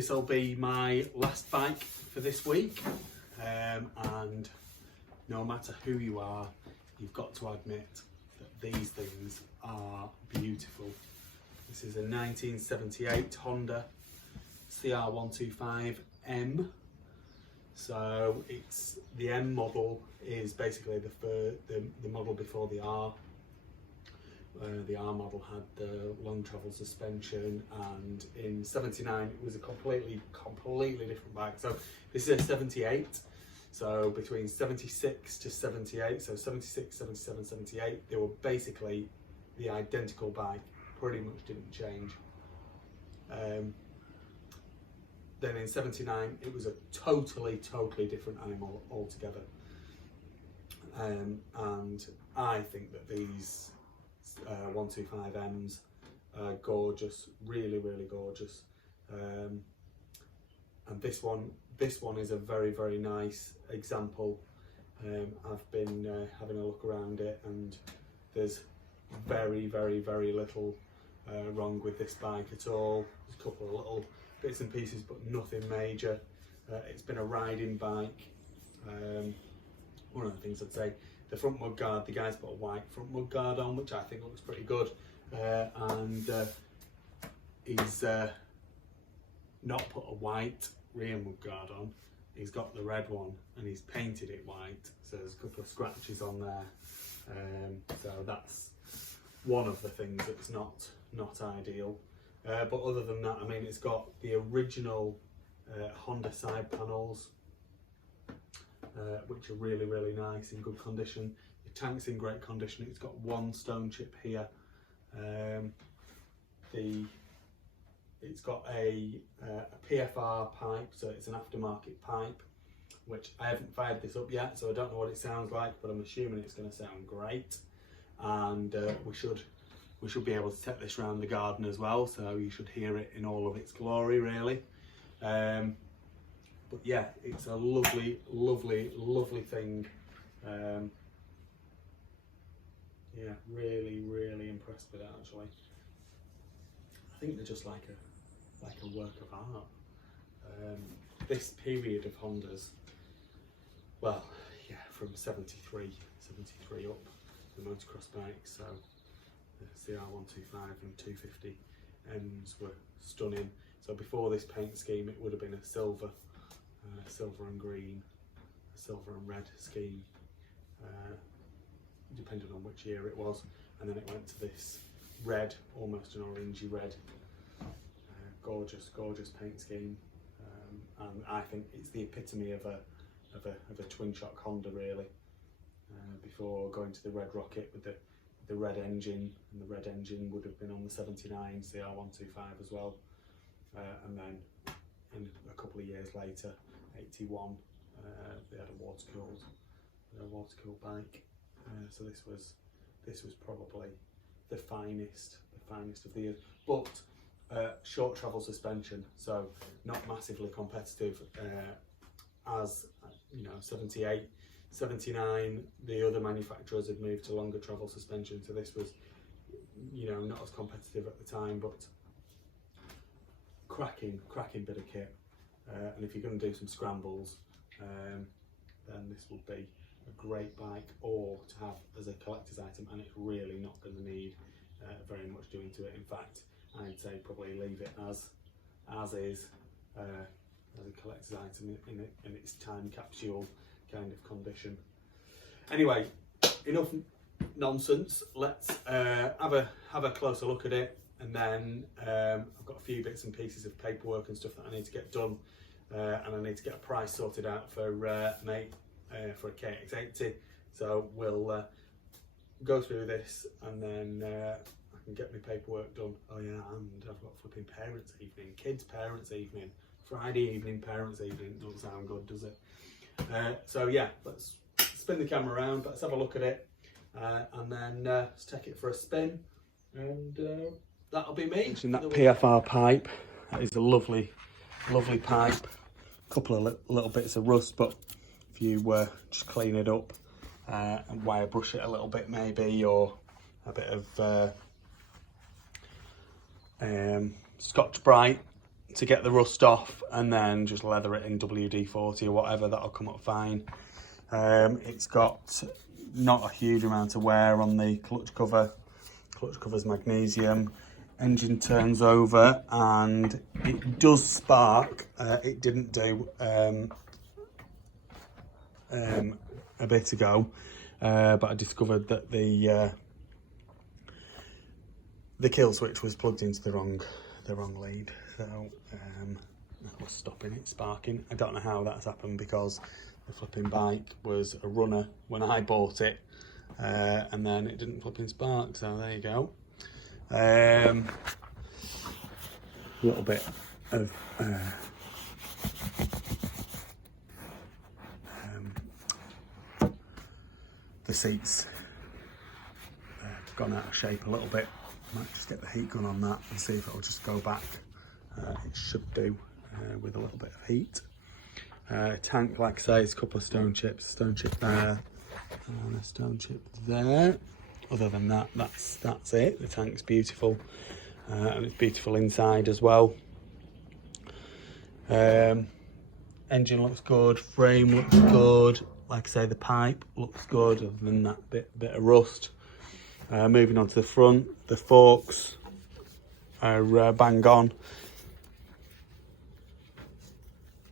this will be my last bike for this week, and no matter who you are, you've got to admit that these things are beautiful. This is a 1978 Honda CR125m. So it's the M model is basically the model before the R. The R model had the long travel suspension, and in 79 it was a completely different bike. So this is a 78, so between 76 to 78, so 76, 77, 78, they were basically the identical bike, pretty much didn't change. Then in 79 it was a totally different animal altogether, and I think that these 125Ms are gorgeous, really gorgeous, and this one is a very nice example. I've been having a look around it, and there's very little wrong with this bike at all. There's a couple of little bits and pieces, but nothing major. It's been a riding bike. One of the things I'd say, the front mud guard, the guy's put a white front mud guard on, which I think looks pretty good, and he's not put a white rear mud guard on. He's got the red one and he's painted it white, so there's a couple of scratches on there, so that's one of the things that's not ideal. But other than that, I mean, it's got the original Honda side panels, which are really nice, in good condition. The tank's in great condition. It's got one stone chip here. It's got a PFR pipe, so it's an aftermarket pipe, which I haven't fired this up yet, so I don't know what it sounds like, but I'm assuming it's going to sound great. And we should be able to take this round the garden as well, so you should hear it in all of its glory, really. But yeah, it's a lovely thing. Yeah, really impressed with it, actually. I think they're just like a work of art. This period of Hondas, well, yeah, from 73 up, the motocross bikes, so the CR125 and 250Ms were stunning. So before this paint scheme, it would have been a silver and green, silver and red scheme, depending on which year it was, and then it went to this red, almost an orangey red, gorgeous paint scheme, and I think it's the epitome of a twin shock Honda, really. Before going to the red rocket with the red engine, and the red engine would have been on the 79 CR125 as well, and then in a couple of years later, 81, they had a water-cooled bike. So this was probably the finest of the years, but short travel suspension, so not massively competitive, as you know, 78, 79, the other manufacturers had moved to longer travel suspension, so this was, you know, not as competitive at the time, but cracking bit of kit. And if you're going to do some scrambles, then this will be a great bike, or to have as a collector's item, and it's really not going to need very much doing to it. In fact, I'd say probably leave it as is, as a collector's item in its time capsule kind of condition. Anyway, enough nonsense. Let's have a closer look at it, and then I've got a few bits and pieces of paperwork and stuff that I need to get done, and I need to get a price sorted out for mate for a KX80. So we'll go through this, and then I can get my paperwork done. Oh yeah, and I've got flipping parents' evening, kids' parents' evening, Friday evening parents' evening. Doesn't sound good, does it? So yeah, let's spin the camera around, let's have a look at it, and then let's take it for a spin, and that'll be me. In that PFR pipe, that is a lovely pipe. A couple of little bits of rust, but if you just clean it up and wire brush it a little bit maybe, or a bit of Scotch Brite, to get the rust off, and then just leather it in WD-40 or whatever. That'll come up fine. It's got not a huge amount of wear on the clutch cover. Clutch cover's magnesium. Engine turns over and it does spark. It didn't do a bit ago, but I discovered that the kill switch was plugged into the wrong lead, so that was stopping it sparking. I don't know how that's happened, because the flipping bike was a runner when I bought it, and then it didn't flipping spark, so there you go. A little bit of the seats gone out of shape a little bit. Might just get the heat gun on that and see if it'll just go back. It should do, with a little bit of heat. Tank, like I say, it's a couple of stone chips. Stone chip there and a stone chip there. Other than that, that's it. The tank's beautiful, and it's beautiful inside as well. Engine looks good, frame looks good. Like I say, the pipe looks good, other than that bit of rust. Moving on to the front, the forks are bang on.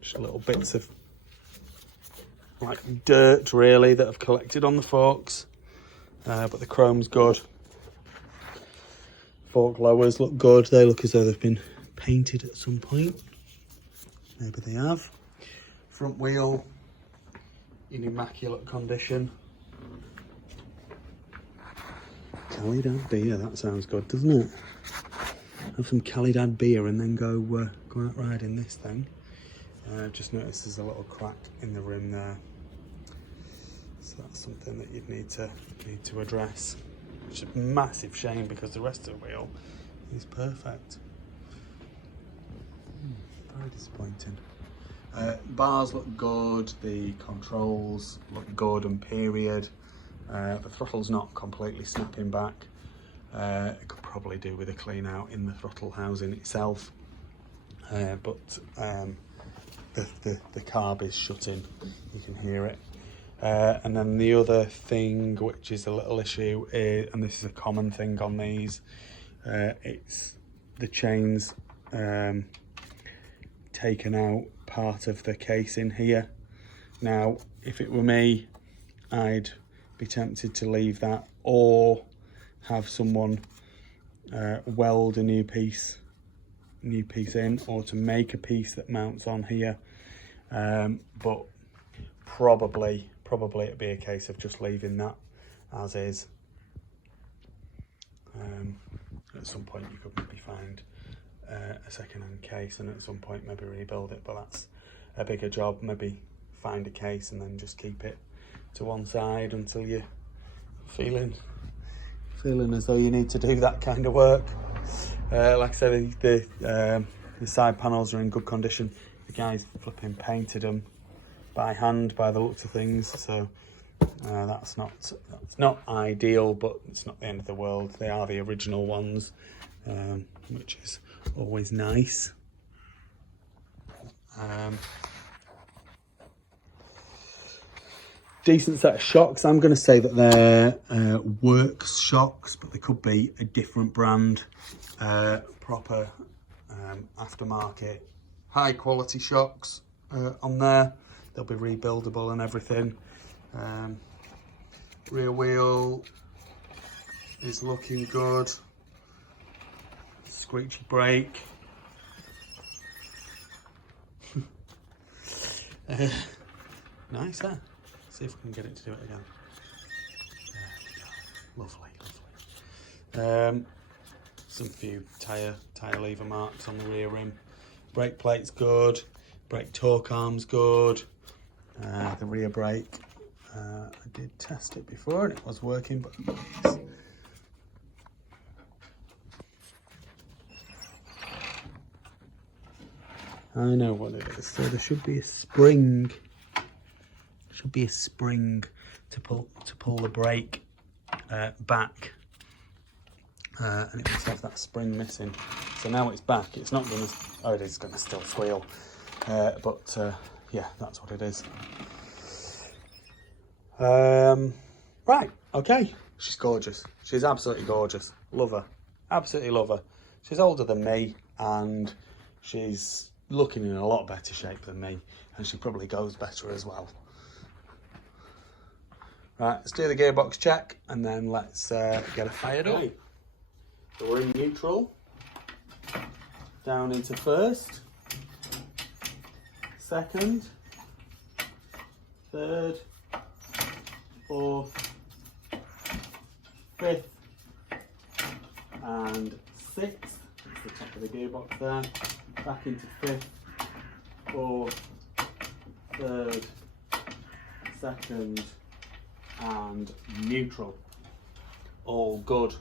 Just little bits of like dirt really that have collected on the forks, but the chrome's good. Fork lowers look good. They look as though they've been painted at some point. Maybe they have. Front wheel in immaculate condition. Calidad beer, that sounds good, doesn't it? Have some Calidad beer and then go out riding this thing. I've just noticed there's a little crack in the rim there, so that's something that you'd need to address. Which is a massive shame, because the rest of the wheel is perfect. Very disappointing. Bars look good, the controls look good and period. The throttle's not completely snapping back. It could probably do with a clean out in the throttle housing itself, but the carb is shutting, you can hear it. And then the other thing, which is a little issue, is, and this is a common thing on these, it's the chains taken out part of the casing here. Now, if it were me, I'd be tempted to leave that, or have someone weld a new piece in, or to make a piece that mounts on here. But probably it'd be a case of just leaving that as is. At some point you could maybe find a second-hand case, and at some point maybe rebuild it, but that's a bigger job. Maybe find a case and then just keep it to one side until you're feeling as though you need to do that kind of work. Like I said, the side panels are in good condition. The guys flipping painted them by hand by the looks of things, so that's not ideal, but it's not the end of the world. They are the original ones, which is always nice. Decent set of shocks. I'm going to say that they're Works shocks, but they could be a different brand. Proper aftermarket, high quality shocks on there. They'll be rebuildable and everything. Rear wheel is looking good. Screechy brake. Nice, huh? See if we can get it to do it again. Lovely. Some few tyre lever marks on the rear rim. Brake plate's good. Brake torque arm's good. The rear brake, I did test it before and it was working, but I know what it is. So there should be a spring. To pull the brake back, and it must have that spring missing. So now it's back. It's not going to, oh, it is going to still squeal. But yeah, that's what it is. Right, okay. She's gorgeous. She's absolutely gorgeous. Love her. Absolutely love her. She's older than me and she's looking in a lot better shape than me, and she probably goes better as well. Right, let's do the gearbox check and then let's get her fired up. So we're in neutral, down into first, second, third, fourth, fifth and sixth. That's the top of the gearbox there. Back into fifth, fourth, third, second and neutral. All good.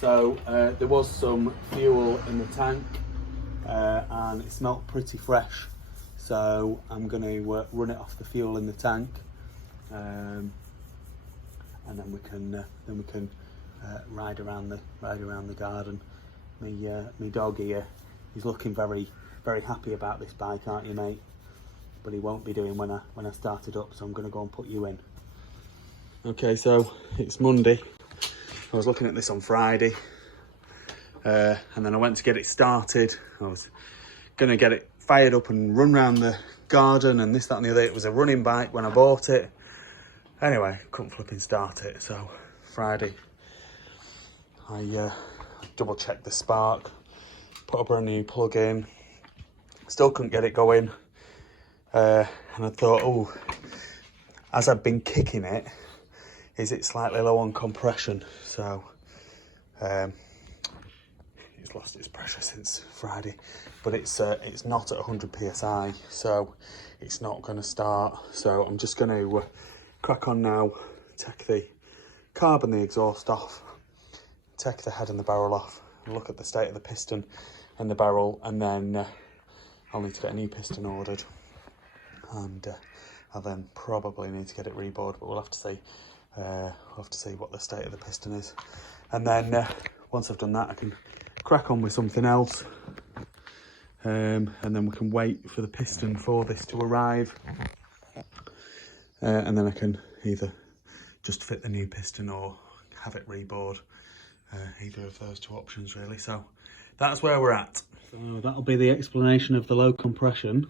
So there was some fuel in the tank and it smelled pretty fresh, so I'm going to run it off the fuel in the tank, and then we can ride around the garden. Me dog here, he's looking very happy about this bike, aren't you, mate? But he won't be doing when I start it up, so I'm going to go and put you in. Okay, so it's Monday. I was looking at this on Friday, and then I went to get it started. I was going to get it fired up and run around the garden and this, that and the other. It was a running bike when I bought it. Anyway, couldn't flipping start it, so Friday I double checked the spark, put a brand new plug in, still couldn't get it going, and I thought, oh, as I've been kicking it, is it slightly low on compression? So it's lost its pressure since Friday, but it's not at 100 psi, so it's not going to start. So I'm just going to crack on now, take the carb and the exhaust off, take the head and the barrel off, and look at the state of the piston and the barrel, and then I'll need to get a new piston ordered, and I'll then probably need to get it rebored, but we'll have to see. We'll have to see what the state of the piston is, and then once I've done that I can crack on with something else, and then we can wait for the piston for this to arrive, and then I can either just fit the new piston or have it rebored, either of those two options really. So that's where we're at. So that'll be the explanation of the low compression.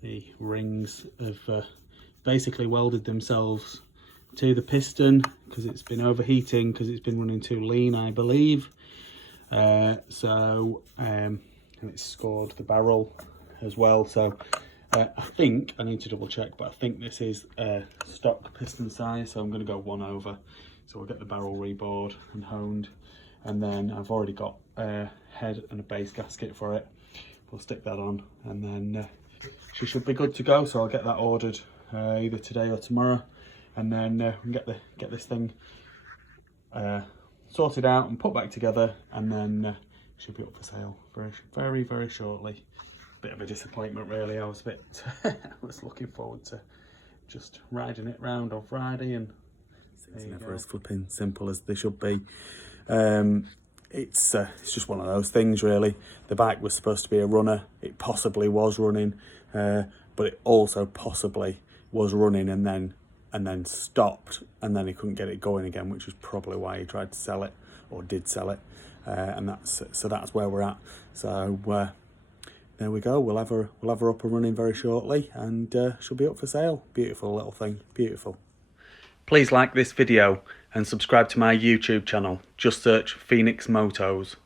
The rings have basically welded themselves to the piston because it's been overheating, because it's been running too lean, I believe. And it's scored the barrel as well. So I think, I need to double check, but I think this is stock piston size, so I'm going to go 1 over. So we'll get the barrel rebored and honed, and then I've already got a head and a base gasket for it. We'll stick that on, and then she should be good to go. So I'll get that ordered either today or tomorrow, and then we can get this thing sorted out and put back together, and then should be up for sale very shortly. Bit of a disappointment really. I was a bit I was looking forward to just riding it round on Friday, and it's never as flipping simple as they should be. It's just one of those things really. The bike was supposed to be a runner. It possibly was running, but it also possibly was running and then stopped, and then he couldn't get it going again, which is probably why he tried to sell it, or did sell it, and that's where we're at. So there we go. We'll have her up and running very shortly, and she'll be up for sale. Beautiful little thing, beautiful. Please like this video and subscribe to my YouTube channel. Just search Phoenix Motos.